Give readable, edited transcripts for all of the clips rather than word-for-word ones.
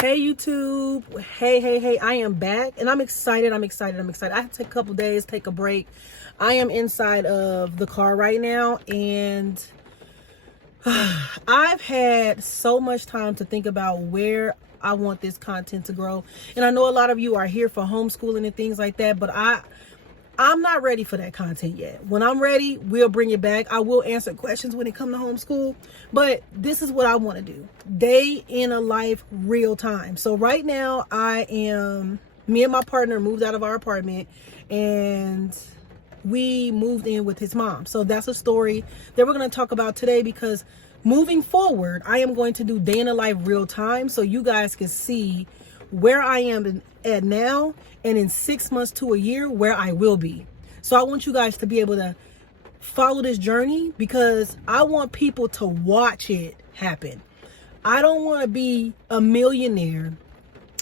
Hey YouTube. Hey, I am back and I'm excited. I had to take a couple days, take a break. I am inside of the car right now and I've had so much time to think about where I want this content to grow. And I know a lot of you are here for homeschooling and things like that, but I'm not ready for that content yet. When I'm ready, we'll bring it back. I will answer questions when it comes to homeschool, but this is what I want to do. Day in a life, real time. So right now me and my partner moved out of our apartment and we moved in with his mom. So that's a story that we're going to talk about today, because moving forward, I am going to do day in a life real time so you guys can see where I am at now, and in 6 months to a year where I will be. So I want you guys to be able to follow this journey, because I want people to watch it happen. I don't want to be a millionaire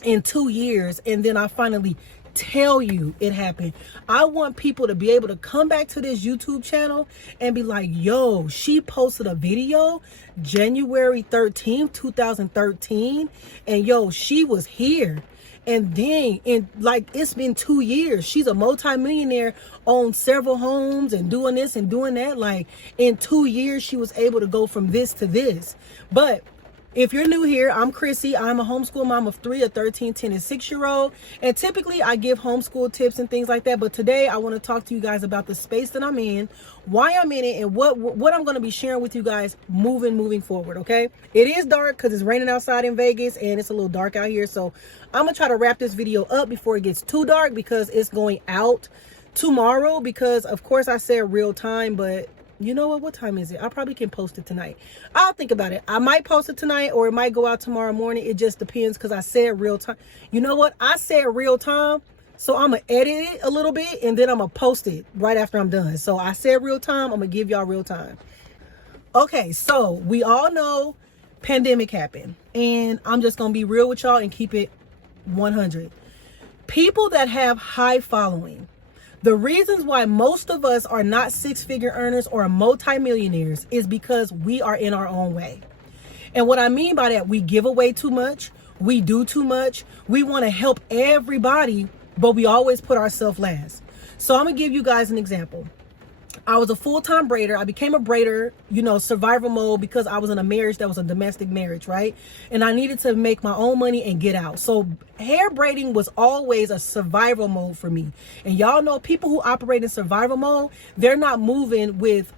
in 2 years and then I finally tell you it happened. I want people to be able to come back to this YouTube channel and be like, yo, she posted a video January 13th, 2013, and yo, she was here. And then it's been 2 years. She's a multimillionaire, owns several homes and doing this and doing that. Like in 2 years, she was able to go from this to this. But if you're new here, I'm Chrissy. I'm a homeschool mom of 3, a 13, 10, and 6-year-old. And typically I give homeschool tips and things like that. But today I want to talk to you guys about the space that I'm in, why I'm in it, and what I'm going to be sharing with you guys moving forward. Okay. It is dark because it's raining outside in Vegas and it's a little dark out here. So I'm going to try to wrap this video up before it gets too dark, because it's going out tomorrow, because of course I said real time, but you know what time is it? I probably can post it tonight. I'll think about it. I might post it tonight or it might go out tomorrow morning. It just depends, because I said real time. You know what? I said real time. So I'm going to edit it a little bit and then I'm going to post it right after I'm done. So I said real time. I'm going to give y'all real time. Okay. So we all know pandemic happened, and I'm just going to be real with y'all and keep it 100. People that have high following, the reasons why most of us are not 6-figure earners or multimillionaires is because we are in our own way. And what I mean by that, we give away too much. We do too much. We want to help everybody, but we always put ourselves last. So I'm going to give you guys an example. I was a full-time braider. I became a braider, survival mode, because I was in a marriage that was a domestic marriage, right? And I needed to make my own money and get out. So hair braiding was always a survival mode for me. And y'all know people who operate in survival mode, they're not moving with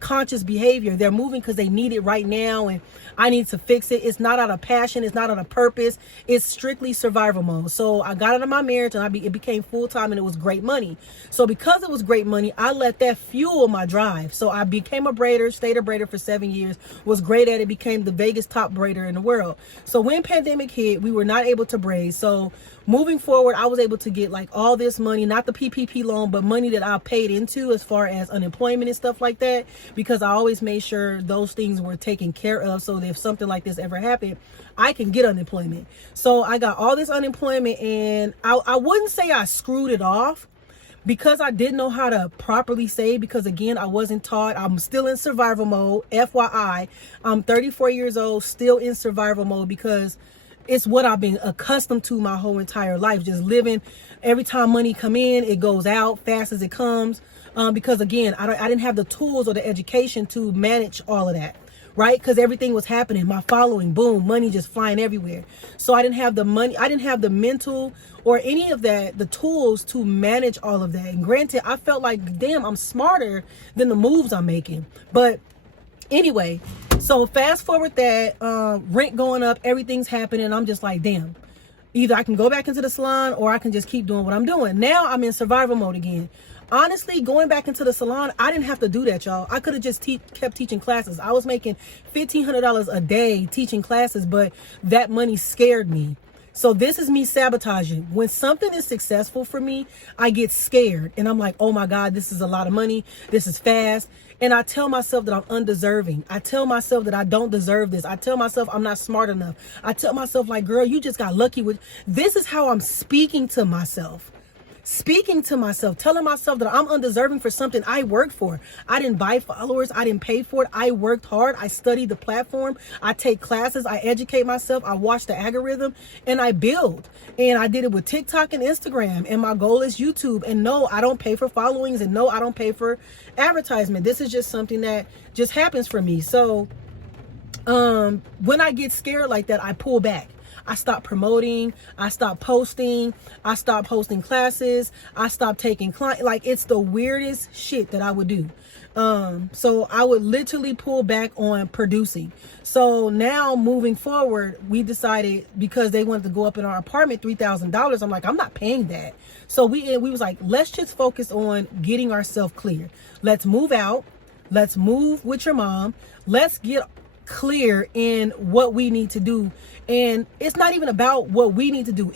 conscious behavior. They're moving because they need it right now and I need to fix it. It's not out of passion. It's not out of purpose. It's strictly survival mode. So I got out of my marriage and it became full-time, and it was great money. So because it was great money, I let that fuel my drive. So I became a braider, stayed a braider for 7 years, was great at it, became the Vegas top braider in the world. So when pandemic hit, we were not able to braid. So moving forward, I was able to get like all this money, not the PPP loan, but money that I paid into as far as unemployment and stuff like that, because I always made sure those things were taken care of, so that if something like this ever happened, I can get unemployment. So I got all this unemployment, and I wouldn't say I screwed it off, because I didn't know how to properly save, because again, I wasn't taught. I'm still in survival mode. FYI, I'm 34 years old, still in survival mode, because it's what I've been accustomed to my whole entire life, just living. Every time money come in, it goes out fast as it comes. Because again, I didn't have the tools or the education to manage all of that, right? Because everything was happening. My following, boom, money just flying everywhere. So I didn't have the money. I didn't have the mental or any of that, the tools to manage all of that. And granted, I felt like, damn, I'm smarter than the moves I'm making. But anyway, so fast forward that, rent going up, everything's happening. I'm just like, damn, either I can go back into the salon or I can just keep doing what I'm doing. Now I'm in survival mode again. Honestly, going back into the salon, I didn't have to do that, y'all. I could have just kept teaching classes. I was making $1,500 a day teaching classes, but that money scared me. So this is me sabotaging. When something is successful for me, I get scared and I'm like, oh my God, this is a lot of money. This is fast. And I tell myself that I'm undeserving. I tell myself that I don't deserve this. I tell myself I'm not smart enough. I tell myself like, girl, you just got lucky with, this is how I'm speaking to myself. speaking to myself, telling myself that I'm undeserving for something I worked for. I didn't buy followers. I didn't pay for it. I worked hard. I studied the platform. I take classes. I educate myself. I watch the algorithm and I build. And I did it with TikTok and Instagram. And my goal is YouTube. And no, I don't pay for followings. And no, I don't pay for advertisement. This is just something that just happens for me. So when I get scared like that, I pull back. I stopped promoting. I stopped posting. I stopped hosting classes. I stopped taking clients. Like, it's the weirdest shit that I would do. So I would literally pull back on producing. So now moving forward, we decided, because they wanted to go up in our apartment $3,000. I'm like, I'm not paying that. So we was like, let's just focus on getting ourselves clear. Let's move out. Let's move with your mom. Let's get clear in what we need to do. And it's not even about what we need to do.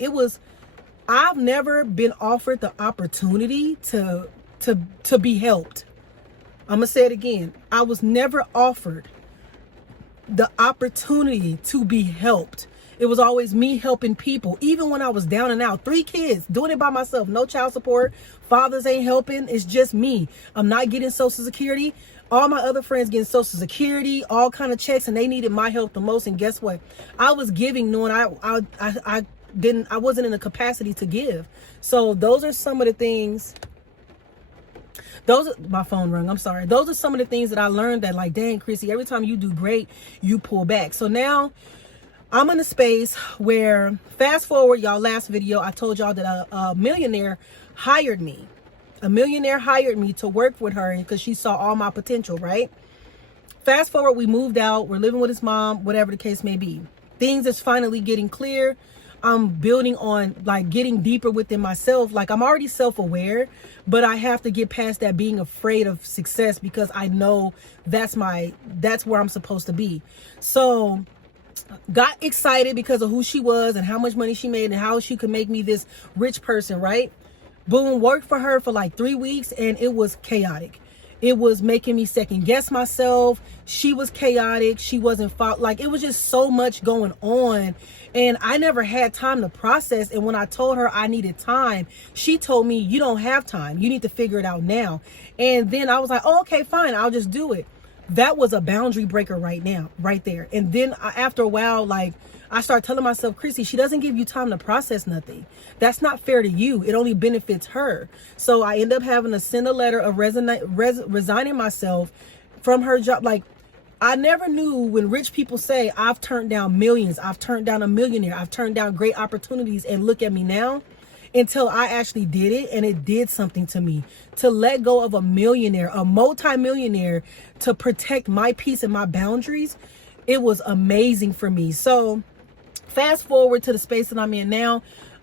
I've never been offered the opportunity to be helped. I'm gonna say it again. I was never offered the opportunity to be helped. It was always me helping people. Even when I was down and out, 3 kids, doing it by myself, no child support, fathers ain't helping. It's just me. I'm not getting Social Security. All my other friends getting Social Security, all kind of checks, and they needed my help the most. And guess what? I was giving, knowing I wasn't in a capacity to give. So those are some of the things. My phone rung. I'm sorry. Those are some of the things that I learned, that like, dang, Chrissy, every time you do great, you pull back. So now I'm in a space where, fast forward, y'all, last video, I told y'all that a millionaire hired me. A millionaire hired me to work with her because she saw all my potential, right? Fast forward, we moved out. We're living with his mom, whatever the case may be. Things is finally getting clear. I'm building on, like, getting deeper within myself. Like, I'm already self-aware, but I have to get past that being afraid of success, because I know that's where I'm supposed to be. So got excited because of who she was and how much money she made and how she could make me this rich person, right? Boom, worked for her for like 3 weeks, and it was chaotic. It was making me second guess myself. She was chaotic. She wasn't like, it was just so much going on, and I never had time to process. And when I told her I needed time, she told me, you don't have time. You need to figure it out now. And then I was like, oh, okay, fine. I'll just do it. That was a boundary breaker right there. And then after a while, like, I started telling myself, Chrissy, she doesn't give you time to process nothing. That's not fair to you. It only benefits her. So I end up having to send a letter of resigning myself from her job. Like, I never knew, when rich people say, I've turned down millions, I've turned down a millionaire, I've turned down great opportunities, and look at me now, until I actually did it, and it did something to me. To let go of a millionaire, a multi-millionaire, to protect my peace and my boundaries, it was amazing for me. So fast forward to the space that I'm in now.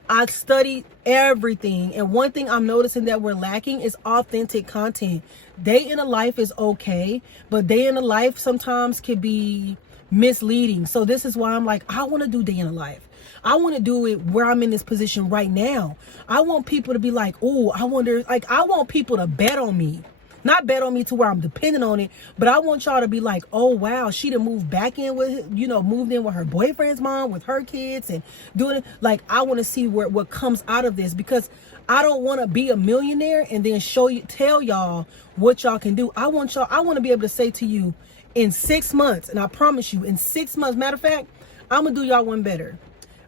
I studied everything, and one thing I'm noticing that we're lacking is authentic content. Day in a life is okay, but day in a life sometimes can be misleading. So this is why I'm like, I want to do day in a life. I want to do it where I'm in this position right now. I want people to be like, oh, I wonder, like, I want people to bet on me. Not bet on me to where I'm dependent on it, but I want y'all to be like, oh, wow, she done moved back in with, moved in with her boyfriend's mom, with her kids, and doing it. Like, I want to see what comes out of this, because I don't want to be a millionaire and then tell y'all what y'all can do. I want to be able to say to you in 6 months, and I promise you, in 6 months, matter of fact, I'm going to do y'all one better.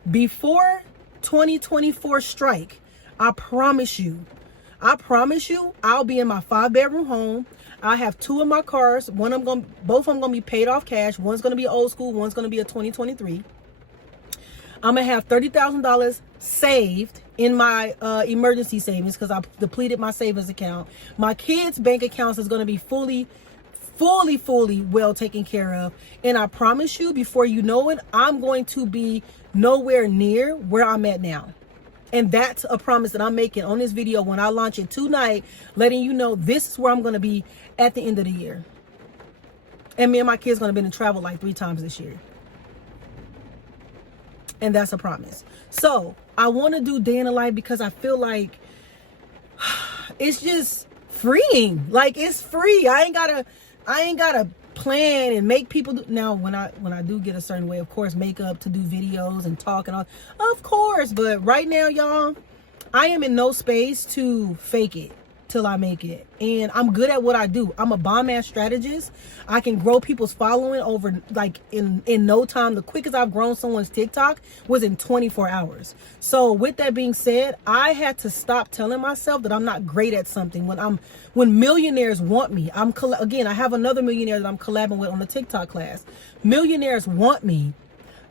Before 2024 strike, I promise you, I'll be in my 5-bedroom home. I have 2 of my cars. Both of them gonna be paid off cash. One's gonna be old school. One's gonna be a 2023. I'm gonna have $30,000 saved in my emergency savings, because I depleted my savings account. My kids' bank accounts is gonna be fully well taken care of. And I promise you, before you know it, I'm going to be nowhere near where I'm at now. And that's a promise that I'm making on this video when I launch it tonight, letting you know this is where I'm going to be at the end of the year. And me and my kids going to be in travel like 3 times this year. And that's a promise. So I want to do day in the life because I feel like it's just freeing. Like, it's free. I ain't gotta plan and make people do. Now when I do get a certain way, of course, makeup to do videos and talk and all, of course, but right now, y'all, I am in no space to fake it till I make it. And I'm good at what I do. I'm a bomb ass strategist. I can grow people's following over like in no time. The quickest I've grown someone's TikTok was in 24 hours. So with that being said, I had to stop telling myself that I'm not great at something when millionaires want me. Again, I have another millionaire that I'm collabing with on the TikTok class. Millionaires want me,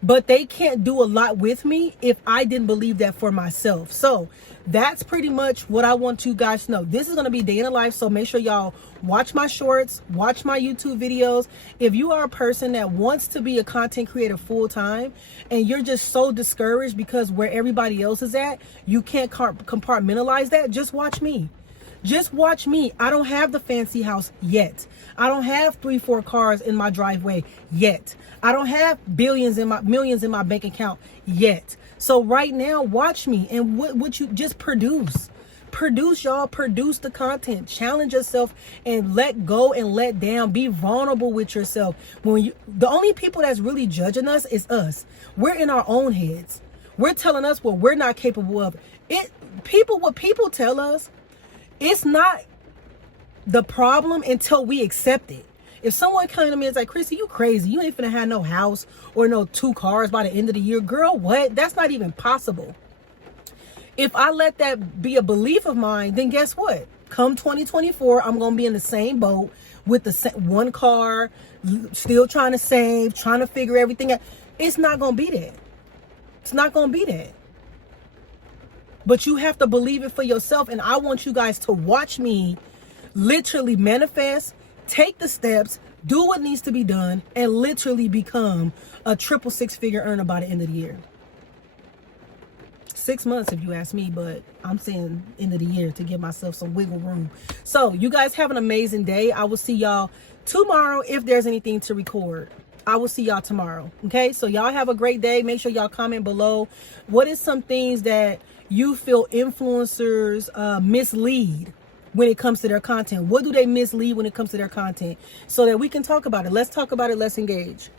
but they can't do a lot with me if I didn't believe that for myself. So that's pretty much what I want you guys to know. This is going to be day in the life. So make sure y'all watch my shorts, watch my YouTube videos. If you are a person that wants to be a content creator full time and you're just so discouraged because where everybody else is at, you can't compartmentalize that, just watch me. Just watch me. I don't have the fancy house yet. I don't have 3-4 cars in my driveway yet. I don't have millions in my bank account yet. So right now, watch me and what you just produce. Produce, y'all. Produce the content. Challenge yourself and let go and let down. Be vulnerable with yourself. The only people that's really judging us is us. We're in our own heads. We're telling us what we're not capable of. What people tell us, it's not the problem until we accept it. If someone came to me and is like, Chrissy, you crazy. You ain't finna have no house or no 2 cars by the end of the year. Girl, what? That's not even possible. If I let that be a belief of mine, then guess what? Come 2024, I'm going to be in the same boat with the 1 car, still trying to save, trying to figure everything out. It's not going to be that. It's not going to be that. But you have to believe it for yourself. And I want you guys to watch me literally manifest, take the steps, do what needs to be done, and literally become a 6-figure earner by the end of the year. 6 months if you ask me, but I'm saying end of the year to give myself some wiggle room. So you guys have an amazing day. I will see y'all tomorrow if there's anything to record. I will see y'all tomorrow. Okay, so y'all have a great day. Make sure y'all comment below. What is some things that you feel influencers mislead when it comes to their content? What do they mislead when it comes to their content? So that we can talk about it. Let's talk about it. Let's engage.